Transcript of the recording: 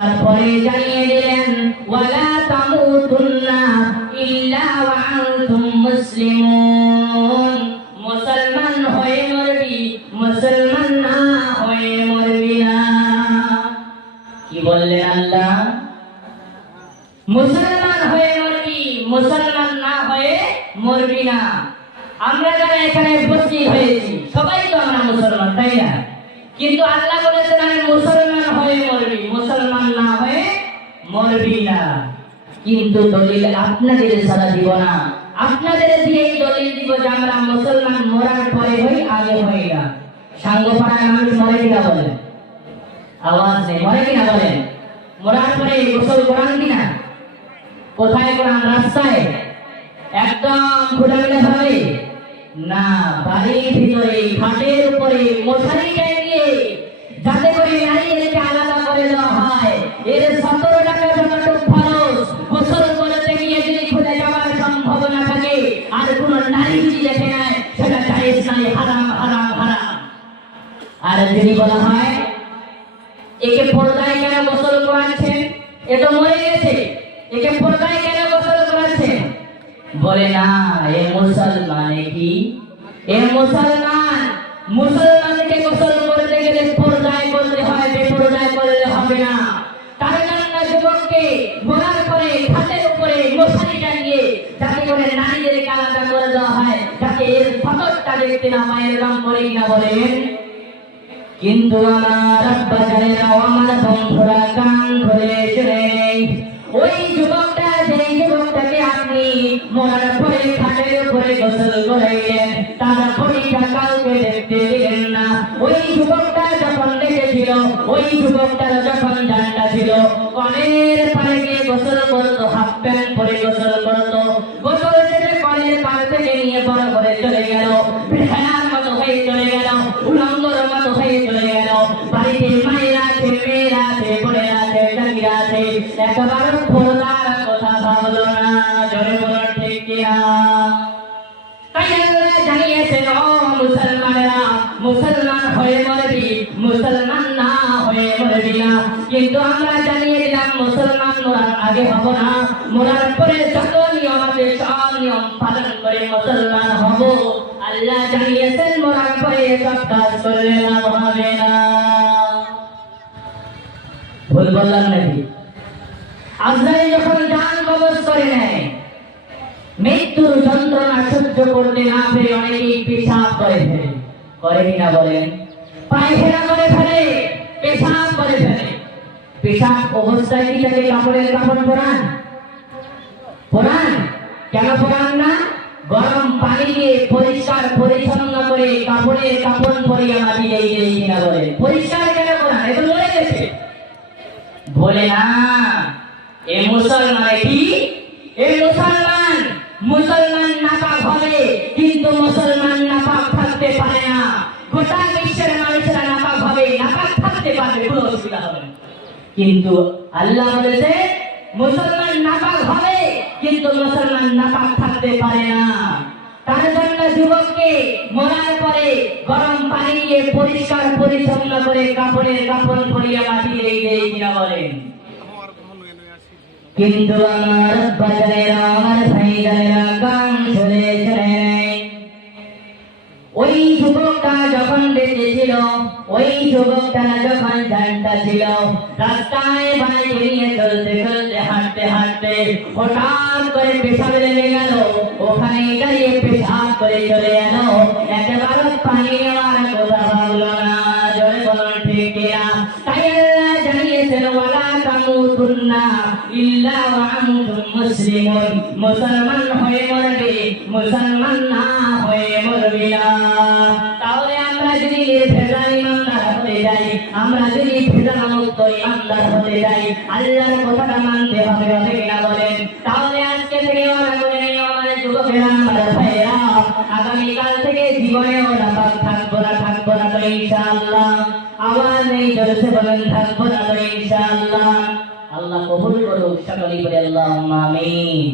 তারপরে জানিয়ে দিলেন ওয়ালা তামুতুন্না ইল্লা ওয়া আনতুম মুসলিমুন, মুসলমান হয়ে মরবি, মুসলমান না হয়ে মরবি না। কি বললেন আল্লাহ? মুসলমান হয়ে মরবি, মুসলমান না হয়ে মরবি না। আমরা যারা এখানে উপস্থিত হয়েছি সবাই তো আমরা মুসলমান, তাই না? কিন্তু আল্লাহ বলেছেন আমি মুসলমান হয়ে মরবি, মুসলমান না হয়ে মরবি না। কিন্তু দলিল আপনাদের ছাড়া দিব না, আপনাদের দিয়েই দলিল দিব যে আমরা মুসলমান মরার পরে হই, আগে হই না। সাঙ্গপাড়ায় মানুষ মরে কিনা বলেন? আওয়াজ নেই, মরে কিনা বলেন? মরার পরে গোসল করান কিনা? কোথায় করান? রাস্তায় একদম খোলামেলা ভাবে না, বাড়ির ভিতরে খাটের উপরে মশারি টাঙিয়ে, যাতে করে নারীদেরকে আলাদা করে দেওয়া হয়। এর 17 টাকা যতটুকু খরচ, গোসল করতে গিয়ে যদি খুলে যাওয়ার সম্ভাবনা থাকে আর কোন নারী যদি দেখে নেয় সেটা জায়েজ নাই, হারাম হারাম হারাম। আর যদি বলা হয় একে পর্দায় কেন গোসল করাচ্ছেন, এ তো মরে গেছে, একে পর্দায় কেন গোসল করাচ্ছেন? বলে না, এ মুসলমান। কি এ মুসলমান? মুসলমানকে গোসল করতে গেলে পর্দায় করতে হয়, বেপর্দায় করলে হবে না। তার জন্য যুবককে মরার পরে খাটের উপরে মশারি টাঙিয়ে, যাতে করে নারীদেরকে আলাদা করে দেওয়া হয়, যাতে এর ফটোটা দেখতে না হয়, এরকম করে না বলেন। কিন্তু আমার আব্বা জানে না, আমার বন্ধুরা কান ধরে শুনে নেই। ওই যুবকটা, যে যুবকটাকে আপনি মরার পরে খাটের উপরে গোসল করাইলেন, তার বডিটা কাউকে দেখতে দিলেন না। ওই যুবকটা যখন দেখেছিল, ওই যুবকটার যখন জানটা ছিল, কলের পাড়ে গিয়ে গোসল করতো, হাফ প্যান্ট পরে গোসল করতো। গোসল শেষে কলের পাড় থেকে নিয়ে বড় করে চলে গেল, বেহায়ার মতো হয়ে চলে গেল, উলঙ্গর মতো হয়ে চলে গেল। বাড়িতে মায়েরা আছে, মেয়েরা আছে, বোনেরা আছে, টাকিরা আছে, একবার পর্দার কথা ভাবলো না। জোরে বলুন ঠিক কিনা? তাই আল্লাহ জানিয়েছেন, ও মুসলমানেরা, মুসলমান হয়ে মরবি, মুসলমান না হয়ে মরবি না। কিন্তু আমরা জানিয়ে দিলাম মুসলমান মরার আগে হব না, মরার পরে যত নিয়ম আছে সব নিয়ম পালন করে মুসলমান হব। আল্লাহ জানিয়েছেন মরার পরে সব কাজ করলে লাভ হবে না। ভুল বললাম নাকি? আজরাইল যখন জান কবজ করে নেয়, মৃত্যুর যন্ত্রণা সহ্য করতে না পেরে অনেকেই পেশাব করে ফেলে, করে কিনা বলেন? পায়খানা করে ফেলে, পেশাব করে ফেলে। পেশাব অবস্থায় কি তাকে কাপড়ের কাপড় পরান? পরান? কেন পরান না? গরম পানি দিয়ে পরিষ্কার পরিচ্ছন্ন করে কাপড়ের কাপড় পরিয়ে মাটি দিয়ে কিনা বলে? পরিষ্কার কেন করান? এগুলো মরে গেছে। বলে না, এ মুসলমান। কি এ মুসলমান? মুসলমান নাপাক হবে, কিন্তু মুসলমান নাপাক থাকতে পারে না। গোটা বিশ্বের মানুষেরা নাপাক হবে, নাপাক থাকতে পারবে, কোনো অসুবিধা হবে না। কিন্তু আল্লাহ বলেছে মুসলমান নাপাক হবে, কিন্তু মুসলমান নাপাক থাকতে পারে না। তার জন্য যুবককে মরার পরে গরম পানি দিয়ে পরিষ্কার পরিচ্ছন্ন করে কাপড়ের কাপড় পরিয়ে মাটি দিয়ে কিনা বলেন? কিন্তু আমার বাজারেরা, আমার ভাইজানেরা গান শুনে শুনে নেয়। ওই যুবকটা যখন বেঁচে ছিল, ওই যুবকটা যখন জানটা ছিল, রাস্তায় বাইক নিয়ে চলতে চলতে, হাঁটতে হাঁটতে হঠাৎ করে পেশাব লেগে গেল। ওখানে দাঁড়িয়ে পেশাব করে চলে এলো, একেবারে পানি নেওয়ার কথা ভাবলো না। জোরে বলুন ঠিক কিনা? তাই আল্লাহ জানিয়েছেন ওয়ালা তামুতুন্না ইল্লা ওয়া আনতুম মুসলিমুন, মুসলমান হয়ে মরবে, মুসলমান না হয়ে মরবি না। তাহলে আমরা যদি ভেজাল ইমানদার হতে যাই, আমরা যদি ভেজাল মুক্ত ইমানদার হতে যাই, আল্লাহর কথাটা মানতে হবে, হবে কিনা বলেন? তাহলে আজকে থেকে ওরা বলে নেই, আমার যুবকেরা, আমার ভাইয়েরা, আগামীকাল থেকে জীবনেও নাপাক থাকবো না, থাকবো না তো ইনশাআল্লাহ। আওয়াজ নেই, জোরে বলেন থাকবো না তো ইনশাআল্লাহ। আল্লাহ কবুল করুক, সকলেই বলে আল্লাহুম্মা আমিন।